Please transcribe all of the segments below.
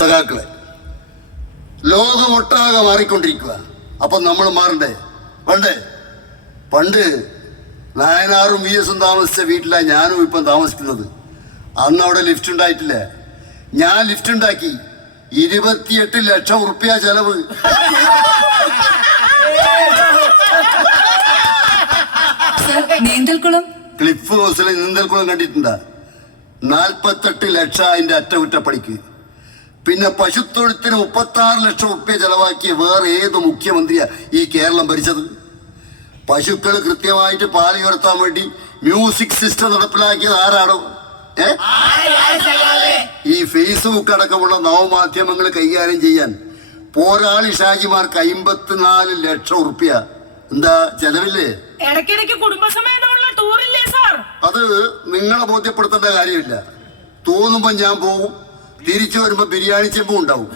സഖാക്കളെ ലോകമൊട്ടാകെ മാറിക്കൊണ്ടിരിക്കുക അപ്പം നമ്മൾ മാറണ്ടേ? പണ്ടേ പണ്ട് നായനാറും വി എസും താമസിച്ച വീട്ടിലാണ് ഞാനും ഇപ്പം താമസിക്കുന്നത്. അന്ന് അവിടെ ലിഫ്റ്റ് ഉണ്ടായിട്ടില്ല. ഞാൻ ലിഫ്റ്റ് ഉണ്ടാക്കി ഇരുപത്തിയെട്ട് ലക്ഷം ഉറുപ്പ്യ ചെലവ്. നീന്തൽക്കുളം? ക്ലിഫ് ഹൗസിൽ നീന്തൽക്കുളം കണ്ടിട്ടുണ്ടാ? നാൽപ്പത്തെട്ട് ലക്ഷം അതിന്റെ അറ്റകുറ്റപ്പണിക്ക്. പിന്നെ പശുത്തൊഴുത്തിന് മുപ്പത്തി ആറ് ലക്ഷം ഉറുപ്പ്യ ചെലവാക്കിയ വേറെ ഏത് മുഖ്യമന്ത്രിയാ ഈ കേരളം ഭരിച്ചത്? പശുക്കൾ കൃത്യമായിട്ട് പാൽ ഉയർത്താൻ വേണ്ടി മ്യൂസിക് സിസ്റ്റം നടപ്പിലാക്കിയത് ആരാണോ? ഏ? ഈ ഫേസ്ബുക്ക് അടക്കമുള്ള നവമാധ്യമങ്ങൾ കൈകാര്യം ചെയ്യാൻ പോരാളി ഷാജിമാർക്ക് അമ്പത്തിനാല് ലക്ഷം ഉറുപ്പ്യ. എന്താ ചെലവില്ലേ? അത് നിങ്ങളെ ബോധ്യപ്പെടുത്തേണ്ട കാര്യമില്ല. തോന്നുമ്പോ ഞാൻ പോവും തിരിച്ചു വരുമ്പോ ബിരിയാണി ചെമ്പും ഉണ്ടാവും.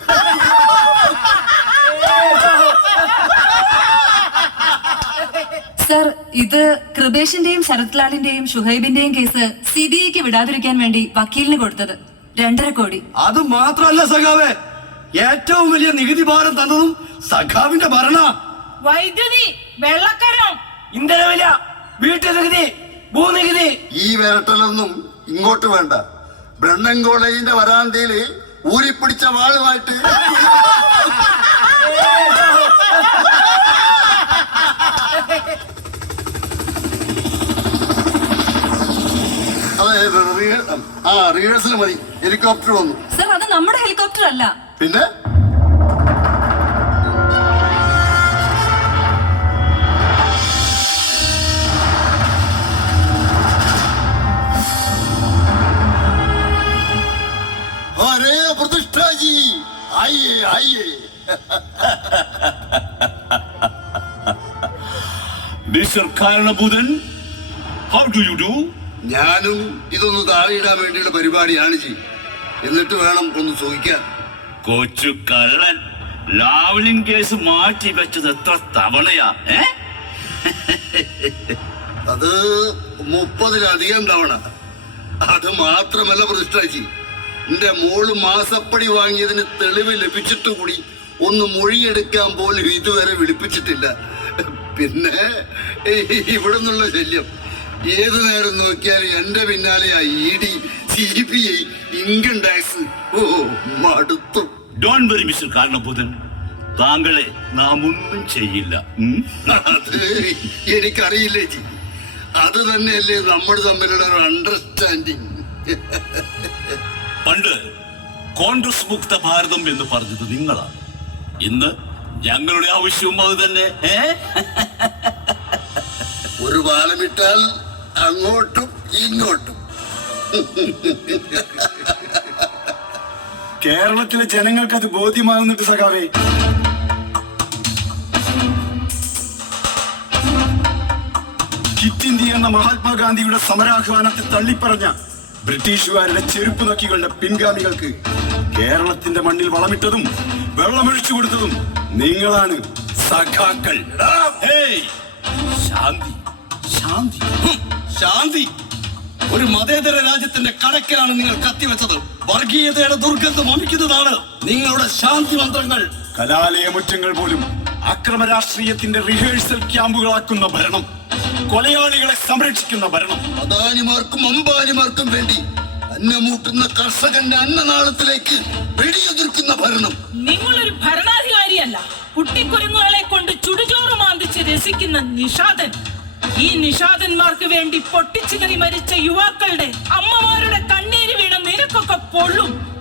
സർ ഇത് കൃപേഷിന്റെയും ശരത്ലാലിന്റെയും ഷുഹൈബിന്റെയും കേസ് സി ബി ഐക്ക് വിടാതിരിക്കാൻ വേണ്ടി വക്കീലിന് കൊടുത്തത് രണ്ടര കോടി. അത് മാത്രല്ല സഖാവേ. ഏറ്റവും വലിയ നികുതി ഭാരം തന്നതും സഖാവിന്റെ ഭരണ. വൈദ്യുതി വെള്ളക്കരം. ഇന്ധനവില വീട്ടു നികുതി ഭൂനികുതി. ഈ വിരട്ടലൊന്നും ഇങ്ങോട്ട് വേണ്ട. ബ്രണ്ണൻ കോളേജിന്റെ വരാന്തയിൽ ഊരിപ്പിടിച്ച വാളുമായിട്ട് ആ റിഹേഴ്സൽ മതി. ഹെലികോപ്റ്റർ വന്നു. സർ അത് നമ്മുടെ ഹെലികോപ്റ്റർ അല്ല. പിന്നെ? अरे प्रतिष्ठा जी आइए आइए മിസ്റ്റർ കാരണഭൂതൻ ഹൗ ഡു യു ഡു ഞാനും ഇതൊന്ന് താഴെയിടാൻ വേണ്ടിയുള്ള പരിപാടിയാണ് ജി എന്നിട്ട് വേണം ഒന്ന് ചോദിക്കാൻ കൊച്ചു കള്ളൻ ലാവലിംഗ് കേസ് മാറ്റി വെച്ചത് എത്ര തവണയാ ഏ അത് മുപ്പതിലധികം തവണ അത് മാത്രമല്ല പ്രതിഷ്ഠാജി എന്റെ മോൾ മാസപ്പടി വാങ്ങിയതിന് തെളിവ് ലഭിച്ചിട്ട് കൂടി ഒന്ന് മൊഴിയെടുക്കാൻ പോലും ഇതുവരെ വിളിപ്പിച്ചിട്ടില്ല. പിന്നെ ഇവിടെ നിന്നുള്ള ശല്യം. ഏതു നേരം നോക്കിയാലും എന്റെ പിന്നാലെയാ E D C B I income tax ഓ മടുത്തു. ഡോൺ വെറി മിസ്റ്റർ കാരണബോധൻ താങ്കളെ നാം ഒന്നും ചെയ്യില്ല? അത് എനിക്കറിയില്ലേ ജി. അത് തന്നെയല്ലേ നമ്മൾ തമ്മിലുള്ള ഒരു അണ്ടർസ്റ്റാൻഡിങ് പണ്ട് കോൺഗ്രസ് മുക്ത ഭാരതം എന്ന് പറഞ്ഞത് നിങ്ങളാണ്. ഇന്ന് ഞങ്ങളുടെ ആവശ്യവും അത് തന്നെ ഒരു പാലമിട്ടാൽ അങ്ങോട്ടും ഇങ്ങോട്ടും. കേരളത്തിലെ ജനങ്ങൾക്ക് അത് ബോധ്യമാകുന്നുണ്ട് സഖാവേ. കിറ്റ് ഇന്ത്യ എന്ന മഹാത്മാഗാന്ധിയുടെ സമരാഹ്വാനത്തെ തള്ളിപ്പറഞ്ഞ ബ്രിട്ടീഷുകാരുടെ ചെരുപ്പ് നക്കികളുടെ പിൻഗാമികൾക്ക് കേരളത്തിന്റെ മണ്ണിൽ വളമിട്ടതും വെള്ളമൊഴിച്ചു കൊടുത്തതും നിങ്ങളാണ് സഖാക്കൾ! ശാന്തി ശാന്തി. ശാന്തി. ഒരു മതേതര രാജ്യത്തിന്റെ കടക്കിലാണ് നിങ്ങൾ കത്തിവെച്ചത്. വർഗീയതയുടെ ദുർഗന്ധം വമിക്കുന്നതാണ് നിങ്ങളുടെ ശാന്തി മന്ത്രങ്ങൾ. കലാലയമുറ്റങ്ങൾ പോലും അക്രമ രാഷ്ട്രീയത്തിന്റെ റിഹേഴ്സൽ ക്യാമ്പുകളാക്കുന്ന ഭരണം. കൊലയാളികളെ സംരക്ഷിക്കുന്ന ഭരണം. അദാനിമാർക്കും അംബാനിമാർക്കും വേണ്ടി അന്നമൂട്ടുന്ന കർഷകന്റെ അന്നനാളത്തിലേക്ക് വെടിയുതിർക്കുന്ന ഭരണം. നിങ്ങളൊരു ഭരണാധികാരിയല്ല. കുട്ടിക്കുരുങ്ങുകളെ കൊണ്ട് ചുടുചോറ് മാന്തിച്ച് രസിക്കുന്ന നിഷാദൻ. ഈ നിഷാദന്മാർക്ക് വേണ്ടി പൊട്ടിച്ചിതറി മരിച്ച യുവാക്കളുടെ അമ്മമാരുടെ കണ്ണീര് വീണ നിരക്കൊക്കെ പൊള്ളും.